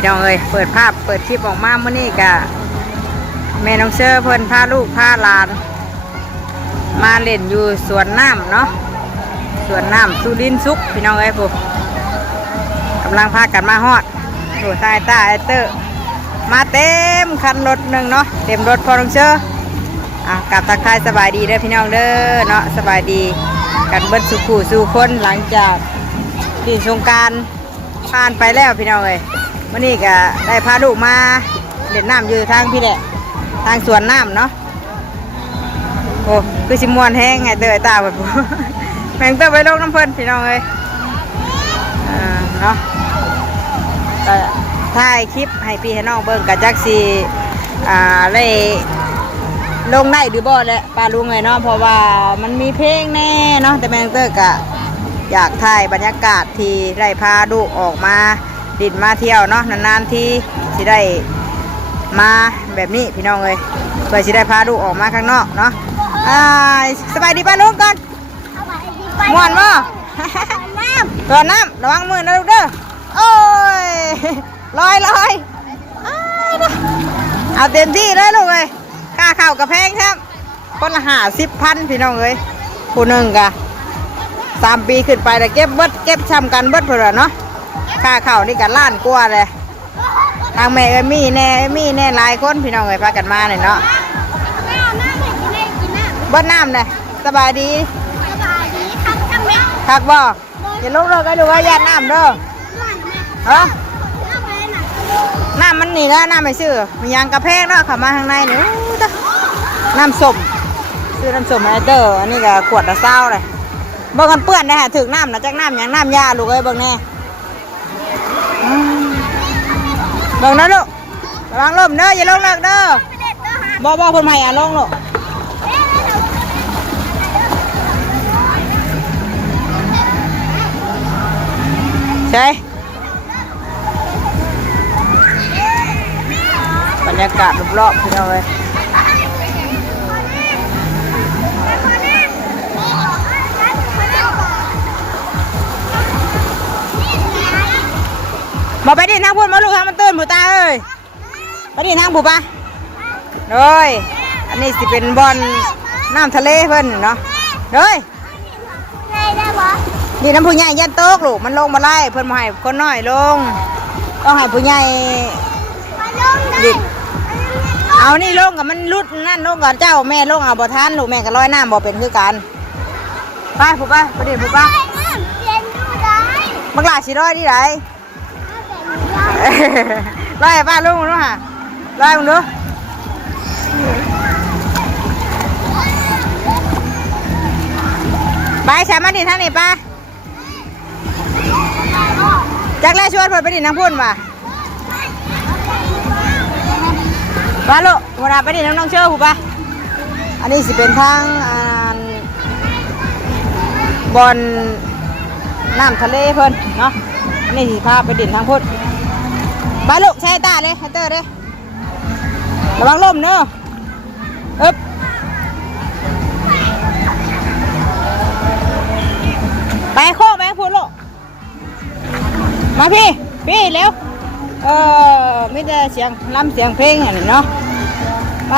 พี่น้องเอ้ยเปิดภาพเปิดคลิปออกมาเมื่อนี้กะแม่น้องเชอร์เพิ่นพาลูกพาหลานมาเล่นอยู่สวนน้ำเนาะสวนน้ำสุรินทร์สุขพี่น้องเอ้ยผู้กำลังพากันมาฮอดโอ้ทายตาไอเตอร์มาเต็มคันรถหนึ่งเนาะเต็มรถพอน้องเชอร์กับทักทายสบายดีเด้อพี่น้องเด้อเนาะสบายดีกันเบิ้ลสุขูสู่คนหลังจากที่สงกรานต์ผ่านไปแล้วพี่น้องเอ้ยวันนี้ก็ได้พาลูกมาเล่นน้ำอยู่ทางพี่แหละทางสวนน้ำเนาะโอ้คือสิมวนแห้งไงเตยตาแบบแมงเตยไปลงน้ำเพลินพี่น้องเอ้ยเนาะก็ถ่ายคลิปให้พี่ให้น้องเบิ่งกับจักซีเลยลงได้หรือบ่แหละป้าลุงเลยเนาะเพราะว่ามันมีเพลงแน่เนาะแต่แมงเตยก็อยากถ่ายบรรยากาศที่ได้พาลูกออกมาดินมาเที่ยวเนาะนานๆที่สิได้มาแบบนี้พี่น้องเลยเพื่อสิได้พาลูกออกมาข้างนอกเนาะสบายดีป้าลุงก่อนม่วนบ่ตัวน้ำระวังมือนะลูกเด้อโอ้ยลอยเอาเต็มที่เลยลูกเลยค่าข้าวกับแพงครับคนละ50,000พี่น้องเลยผู้หนึ่งกะ3 ปีขึ้นไปแต่เก็บเบิดเก็บช้ำกันเบิดเพื่อเนาะค่าข้าวนี่กันล้านกว่าเลยทางแม่เอมี่แน่หลายคนพี่น้องเลยพากันมาเนี่ยเนาะเบิดน้ำเลยสบายดีคักบ่อย่าลุกเลยก็ดูว่าญาติน้ำเด้อฮะน้ำมันนี่แล้วน้ำไม่ซื้อมียางกระเพงเนาะขับมาทางในนี่น้ำส้มซื้อน้ำส้มไอเตอร์อันนี้ก็ขวดละเศร้าเลยเบิ่งกันเปื้อนได้ฮะถึงน้ำนะจากน้ำอย่างน้ำยาลูกเอ้ยเบิ่งแน่เบิ่งนะลูกระวังลมเด้ออย่าลงเลิกเด้อบ่คนใหม่ลงลูกใช่บรรยากาศรอบๆพี่น้องเลยมาไปดิทางพูดมาลูกทางมันตื่นผู้ตาเอ้ยไปดิทางผู้ปะเลยอันนี้สิเป็นบอลน้ำทะเลเพิ่นเนาะเลยนี่น้ำผู้ใหญ่ยันโต๊ะลูกมันลงมาไล่เพิ่นมาให้คนน้อยลงต้องให้ผู้ใหญ่ดิเอานี่ลงกับมันรุดนั่นลงกับเจ้าแม่ลงเอาบ่ทันลูกแม่ก็ลอยน้ำบ่เป็นคือกันไปผู้ปะไปดิผู้ปะมักหลาสิร้อยที่ไหนลอยป้าลุงนู้นฮะลอยมึงดูไปแชร์มาดิทางนี้ป้าจากแรกชวนเพื่อนไปดิทางพุ่นป่ะป้าลูกวันนี้ไปดิน้องเชื่อผู้ป่ะอันนี้สิเป็นทางบอลน้ำทะเลเพิ่นเนาะอันนี้สิพาไปดินทางพุ่นไปลูกใช้ตาเลยให้เตอร์เลยระวังล่มเนอะอึ๊บไปโค้งไปพูดลูกมาพี่เร็วไม่ได้เสียงลำเสียงเพลงอย่างนี้เนาะไป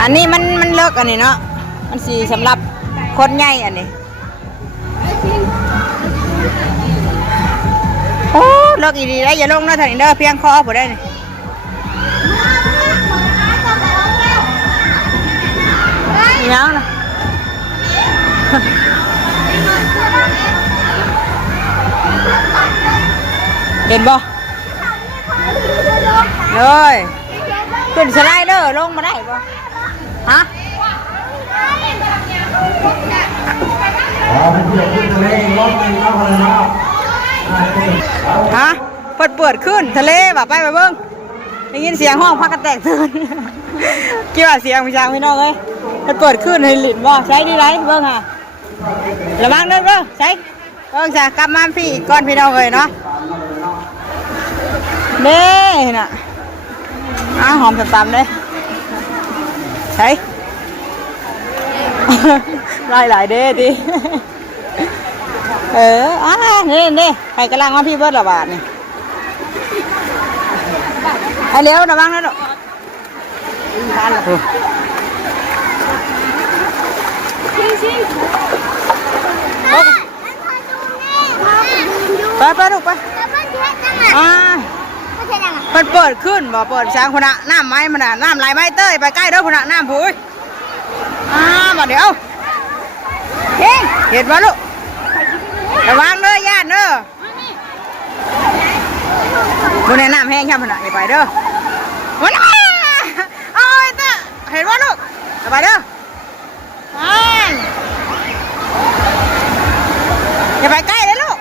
อันนี้มันเลิกอันนี้เนาะมันสีสำหรับคนใหญ่อันนี้โอ้เลิกอีดีได้อย่าลงนะท่านเด้อเพียงคอผมได้ยังนะเห็นบ่เลยขึ้นสไลเดอร์ลงมาได้บ่ฮะฮะเปิดขึ้นทะเลแบบไปเบิ้งได้ยินเสียงห้องพักกระแตกตื่นกี่ว่าเสียงพี่ช้างพี่น้องเอ้ยเปิดขึ้นให้หลินบ่ใช้ดีไรเบิ้งฮะระวังเด้อใช้เบิ้งจ้ะกลับมาพี่อีกก้อนพี่น้องเลยเนาะเด้น่ะหอมตำเลยใช้หลายเด้ดิ นี่ใครกำลังว่าพี่เบิร์ดระบาดนี่ไอ้เลี้ยวระวังนะลูกไปลูกไปมันเปิดขึ้นบ่เปิดช้างคนน่ะน้ำไม้มันน่ะน้ำไหลไม้เต้ยไปใกล้เด้อคนน่ะน้ำผุยบ่เดี๋ยวเห็นบ่ลูกระวังเด้อย่านเด้อคนในน้ำแห้งแค่คนน่ะอย่าไปเด้อวันนี้เอาไอ้เต้เห็นบ่ลูกอย่าไปเด้ออย่าไปใกล้เลยลูก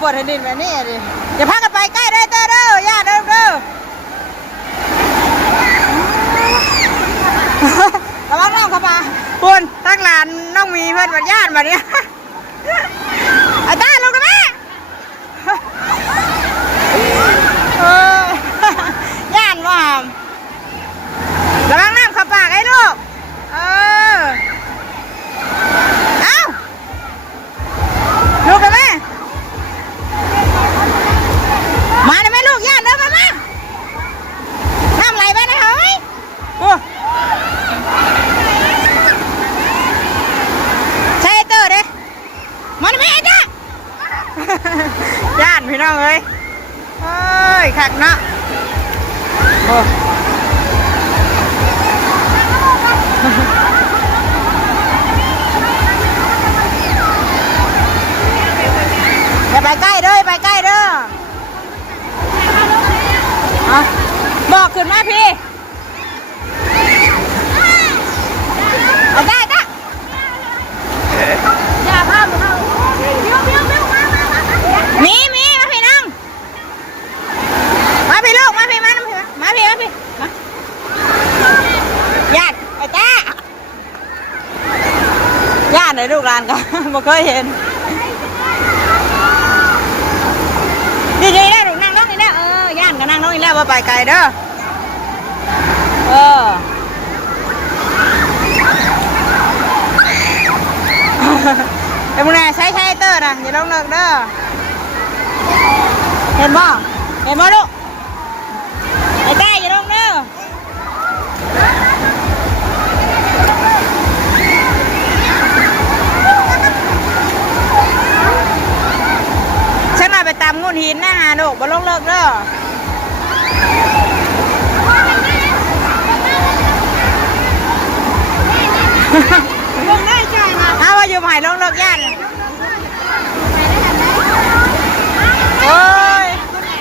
ปวดให้ดินแบบนี้ดิอย่าพากันไปใกล้ได้เด้อย่าเด้อระวังน้องเข้ามาคุณตั้งหลานน้องมีเพื่อนมาญาติมาเนี่ยอาจารย์ลงกันไหมญาติว่าระวังน้ำเข้าปากไอ้ลูกลูกกันไหมมาได้ไหมลูกย่าเดินมาน้ำไหลไปนะเฮ้ยใช่เตอร์เด้มาได้ไหมไอ้จ้าย่านพี่น้องเอ้ยขักเนาะอย่าไปใกล้เด้อไปใกล้เด้อบอกขึ้นมาพี่ได้อย่าพาไปเข้ามีมาพี่นั่งมาพี่ลูกมาพี่มาพี่ญาติไอ้จ้าญาติในลูกหลานก็ไม่เคยเห็นดีๆได้ลูกนั่งน้องนี่นะย่านก็นั่งน้องนี่แล้วว่าไปไกลเด้อไอ้พวกนี้ใช้เตอร์นะอย่าลงเลิกเด้อเห็นบ่ลูกไอ้ใต้อย่าลงเด้อฉันมาไปตามงูหินนะฮะลูกบ่ลงเลิกเด้อลงได้ใช่ไหมถ้าว่าอยู่ใหม่ลงเลิกย่านโอ้ย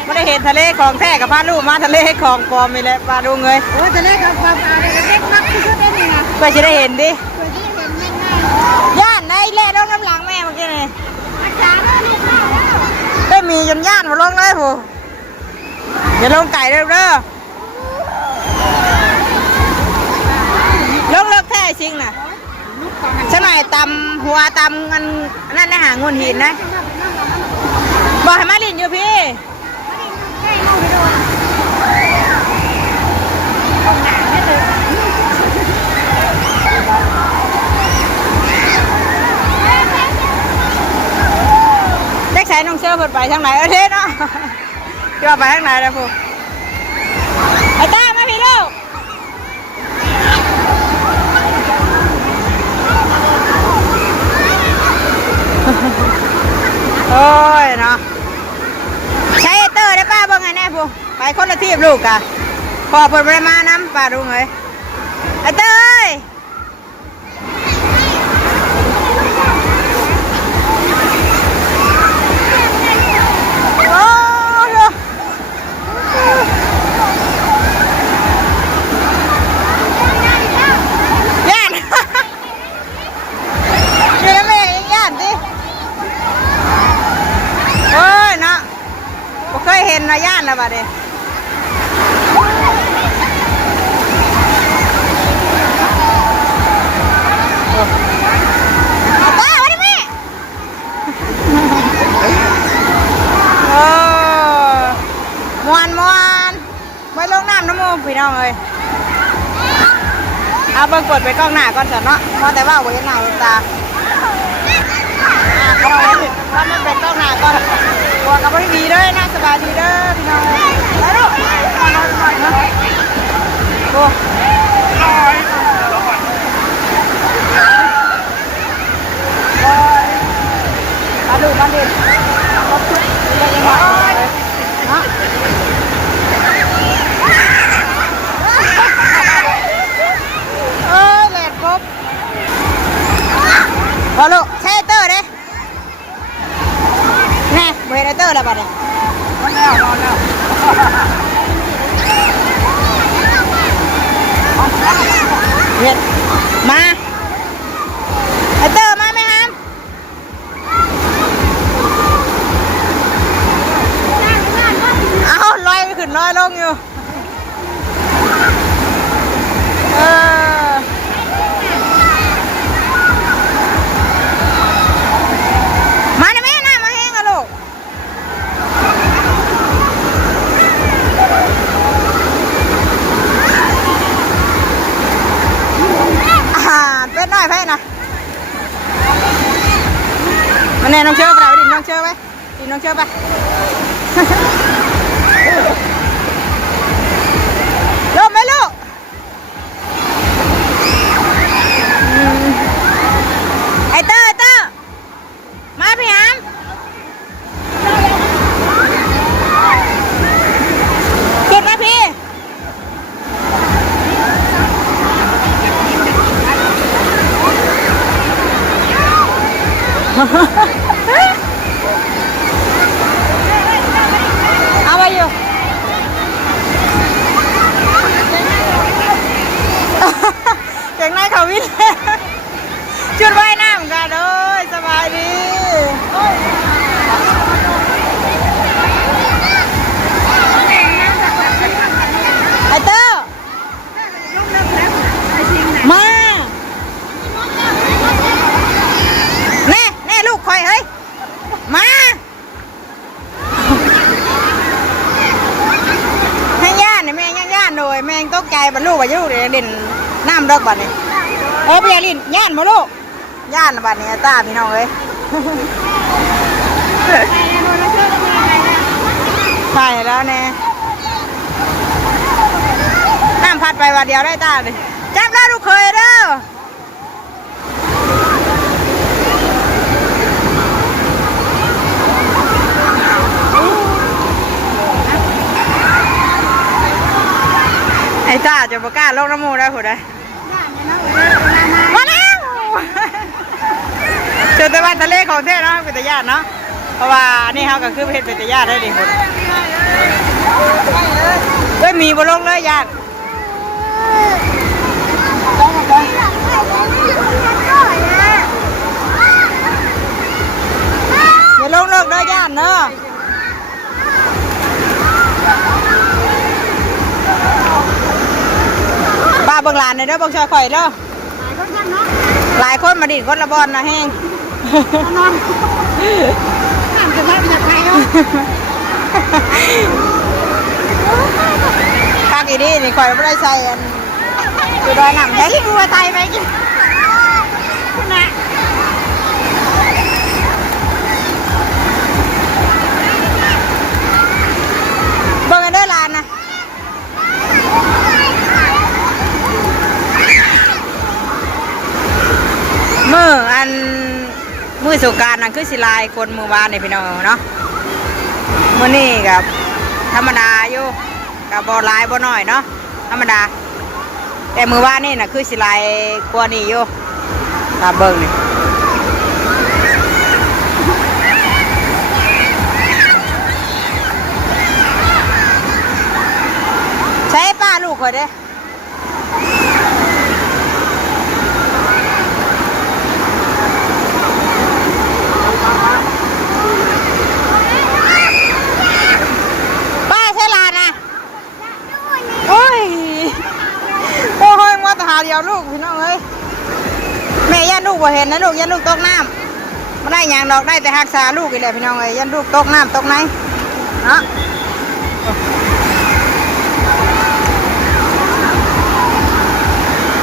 ไม่ได้เห็นทะเลของแท้กับพาลูกมาทะเลของปลอมมีแล้วปลาดูเงยโอ้ยทะเลของปลอมอะไรเล็กมากที่สุดได้ไหมนะเพื่อจะได้เห็นดิย่านในแล่ลงน้ำหลังแม่เมื่อกี้นี่ได้มีจนย่านมาลงเลยผู้อย่าลงไก่เด้อลงเลิกแท้จริงน่ะฉันหน่อยตำหัวตำเงินนั่นนะหาเงินหินนะบอกให้มาลินอยู่พี่แจ็คใช้น้องเชื่อเปิดไปทางไหนเท่เนาะจะไปทางไหนเลยพวกไอ้ตามาพี่ลูกโอ้ยเนาะใช้เตอร์ได้ป้าบ้างไงแน่พวกไปคนละทีบลูกอะพอเปิดไปมาน้ำป้าดูไงไอ้เตยโอ้ยย่านอยู่ในเมฆย่านดิเอ้ยเนาะบ่เคยเห็นนะย่านแล้วบัดนี้ตาวันนี้แม่มวนไปลงน้ำน้ำมูกพี่น้องเลย เอาเบิ่งกดไปกล้องหน้าก่อนสันเนาะเพราะแต่ว่าเห็นหน้าตาพี่น้องถ้ามันเป็นกล้องหน้าก่อนตัวกับพี่ดีเด้อนะสบายดีเด้อพี่น้องแล้วลูกโอ้มาดูมาดิเนาะแหลกครบพอลูกใช้เตอร์เด้แน่เวทเตอร์แล้วบัดนี้เห็ดมาไอเตอร์มาไหมฮัมเอาลอยขึ้นลอยลงอยู่มาหน่อยแม่น้ำมาแห้งอะลูกเป็นน้อยแพ้นะมาแน่น้องเชื่อไปดิน้องเชื่อไปดิน้องเชื่อไปลงไหมลูกไอเตอร์มาพี่หามขึ้นมาพี่เอาไปอยู่เก่งในเขาวิ่งชุดว่ายน้ำกันเลยสบายดีไอเตอร์มาแน่ลูกคอยเฮ้ยมาให้ย่านเนี่ยแม่ย่านโดยแม่ตกใจบรรลุบรรลุเด่นน้ำดอกบัดนี้พี่ยาลินย่านมาลูกย่านบัดนี้ตาพี่น้องเลยใช่แล้วแน่น้ำพัดไปวันเดียวได้ตาเลยจับได้ลูกเคยเด้อไอ้ตาจะประกาศโลกน้ำมูได้ผุดได้มาแล้วเจอแต่วันทะเลของแท้เนาะเป็นตะญาติเนาะเพราะว่านี่เขาก็คือเพชรเป็นตะญาติได้ดิผุดก็มีบนโลกเลยญาติอย่าลงเลิกด้วยญาติเนาะป้าเบิ่งหลานเลยเด้อเบิ่งชอยข่อยเด้อหลายคนมาดิคนละบอลนะแห้งนอนจะมาจากไหนเนาะข้างอีนี่นี่ข่อยไม่ได้ใส่อยู่ดอยหนำใช้ที่บัวไตไหมกินนะเบิ่งกันเด้อหลานนะมือสงกรานต์นั่นคือสิลายคนมือวานในพี่น้องเนาะมื้อนี้กับธรรมดาอยู่กับบ่ลายบ่น้อยเนาะธรรมดาแต่มือวานนี่น่ะคือสิลายกว่านี้อยู่ตาเบิ่งนี่ใช้ป้าลูกข่อยเด้เดียวลูกพี่น้องเอ้ยแม่ยันลูกบ่เห็นนะลูกยันลูกตกน้ำไม่ได้อย่างดอกได้แต่หักษาลูกอีกแหละพี่น้องเอ้ยยันลูกตกน้ำตกไหนเนาะ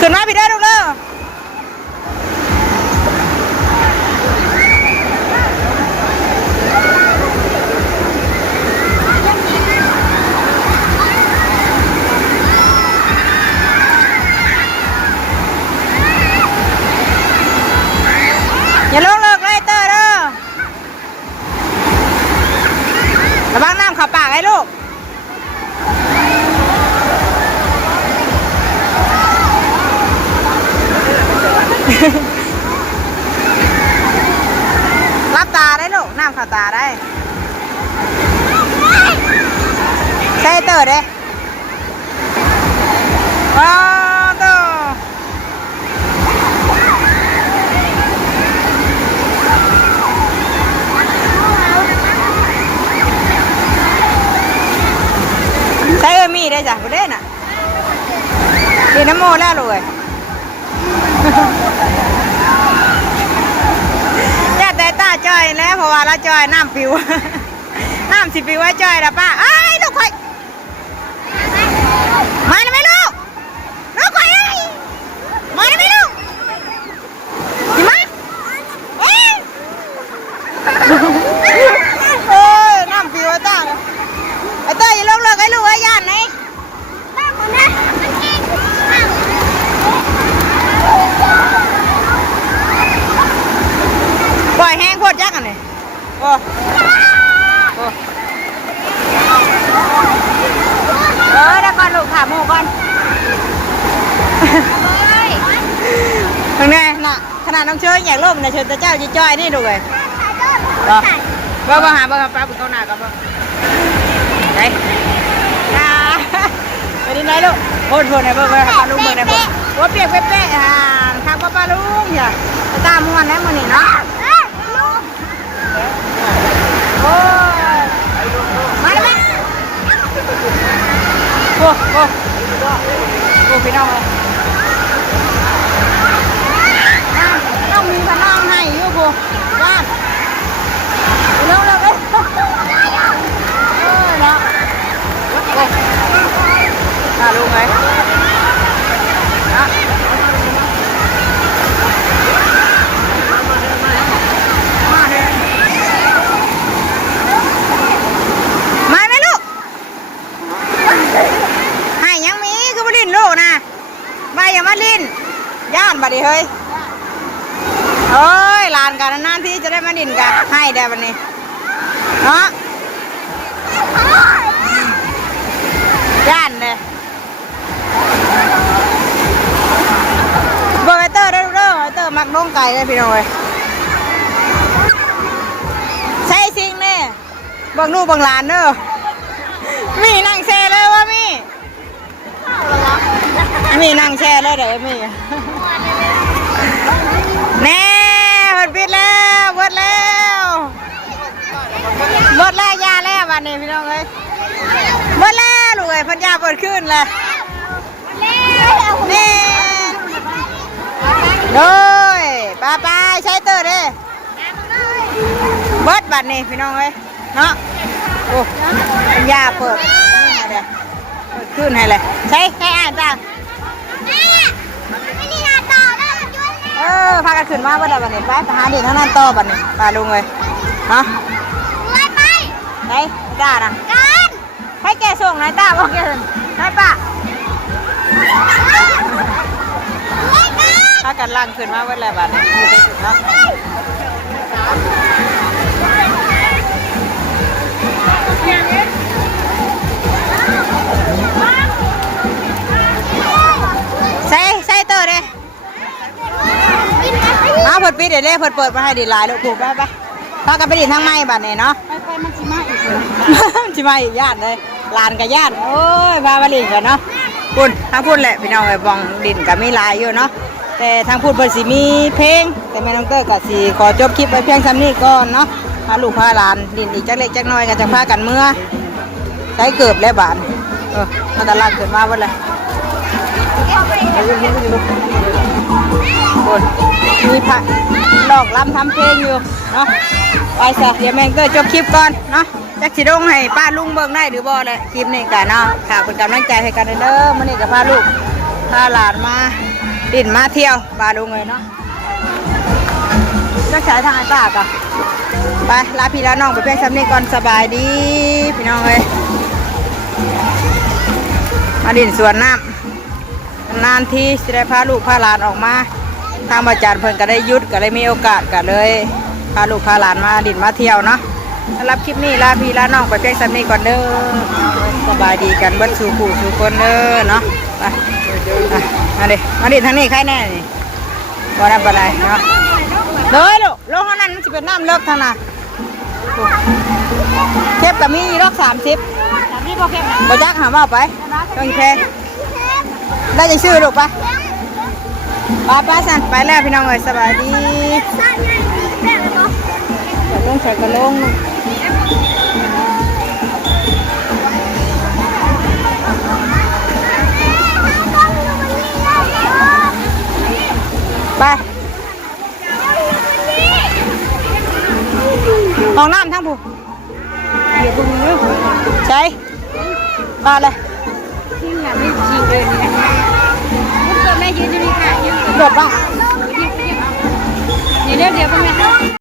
ขึ้นมาพี่เด้อลูกเด้ออย่าลงเลิกเลยเตอร์เด้อระวังน้ำเข้าปากไอ้ลูกรับตาได้ลูกน้ำเข้าตาได้ใช่เตอร์เด้ว้าวเตอร์ใช่มีได้จ้ะกูได้น่ะดีน้ำโมแล้วเลยญาติตาจอยแล้วเพราะว่าเราจอยน้ำปิวน้ำสิปิวไว้จอยละป้าไอ้ลูกข่อยมาได้ไหมลูกลูกข่อยมาได้ไหมลูกหิมะเอ้ยโอ้ยน้ำปิวไอ้ตาไอ้เต้ยอย่าลงเลิกไอ้ลูกไอ้ย่านไหนปล่อยแห้งโคตรยักษ์อันนี้โอ้โอ้เดี๋ยวก่อนลูกถามหมูก่อนตรงนี้น่ะขนาดน้องเชยอยากล่มเนี่ยเชิญตาเจ้าจ้อยนี่ดูเลยบ่หาปลาบุกเข้าหน้ากันบ่ไหนไปที่ไหนลูกโคตรไหนบ่ปลาลุงเบิ่งไหนบ่ว่าเปียกเป๊ะๆครับปลาลุงอย่าตามมันแล้วมันนี่เนาะโอ้มาเลยไหมโอ้พี่น้องเลยต้องมีพนังให้อยู่กูย่านเร็วเลยเนาะลุงไหมมาไหมลูกให้ยังมีคือมาลิ้นลูกนะมาอย่ามาลิ้นย่านบัดดิเฮ้ยเฮ้ยลานกันนานที่จะได้มาลิ้นกันให้ได้บัดนี้เนาะย่านเลยบอกไอเตอร์ได้ดูเด้อไอเตอร์มักน้องไก่เลยพี่น้องเลยใช่จริงเนี่ยบังนู่บังหลานเด้อมีนั่งแช่เลยว่ามีนั่งแช่เลยเด้อมีแน่หมดปิดแล้วหมดแล้วยาแล้ววันนี้พี่น้องเลยหมดแล้วลูกเอ้ยพันยาเปิดขึ้นเลยนี่เลยไปใช้เตอร์เด้เบิดบัดนี่พี่น้องเลยเนาะโอ้ยาเปิดขึ้นให้เลยใช้อ่านจ้าพากันขึ้นมาบัดบัดนี่ไปหาดินทั้งนั้นต่อบัดนี่ไปลุงเลยเนาะไปจ้านะให้แกส่งนายตาบอกแกนายป้าถ้ากันล่างขึ้นมาไว้แล้วบัดนี้เนาะใส่เตอร์เด้เปิดปิดเดี๋ยวเปิดมาให้ดีลายลูกถูกไปพากันไปดินทางไม้บัดนี้เนาะไปมันชิมาอีกชิมาอีกญาติเลยลานกับญาติโอ้ยพามาดินกันเนาะพูดทางพูดแหละพี่น้องไอ้บองดินกับมีลายอยู่เนาะแต่ทางพูดเปิดสีมีเพลงแต่แม่น้องเตอร์กับสีขอจบคลิปไปเพียงซ้ำนี้ก่อนเนาะพาลูกพาหลานดินอีกจักเล็กจักน้อยกันจะพากันเมื่อใช้เกือบและบานมันตลาดเกิดมาวันเลยมีผักดอกลำทำเพลงอยู่เนาะไปซะเดี๋ยวแม่งก็จบคลิปก่อนเนาะจักสิดงให้ป้าลุงเบิ่งได้หรือบ่เลยคลิปนี้กันเนาะค่ะเป็นกำลังใจให้กันเด้อมื้อนี้กับพาลูกพาหลานมา ดินมาเที่ยวปลาลุงเลยเนาะจะใช้ทางไอ้ปากอ่ะไปลาพี่แล้วน้องไปเพียงซ้ำนี่ก่อนสบายดีพี่น้องเลยมาดินสวนน้ำนานที่จะได้พาลูกพาหลานออกมาทางบาจารย์เพิ่นก็ได้ยุดก็ได้มีโอกาสก็เลยพาลูกพาหลานมาดินมาเที่ยวเนาะสำหรับคลิปนี้ลาพี่ลาน้องไปเพียงซ้ำนี่ก่อนเด้อสบายดีกันเบิ้ลสู่ผู้สู่คนเด้อเนาะไปมาดิมาดิทางนี้ใครแน่นี่บ่ได้บ่ได้เนาะเลยลูกลงเท่านั้นมันจะเป็นน้ำเลิกทางน่ะเก็บกับมีรอบ30บ่เก็บบ่จักหาว่าไปต้องแพงได้จะซื้อลูกไปไปสั่นไปแล้วพี่น้องเอ้ยสบายดีลงใส่กระลงไปห้องน้ำทั้งผู้เดี๋ยวพวกนี้ใช่มาเลยที่หลังไม่จริงเลยเนี่ยเกิดแม่ยืนอยู่นี่ค่ะเกิดป่ะเดี๋ยวพวกนี้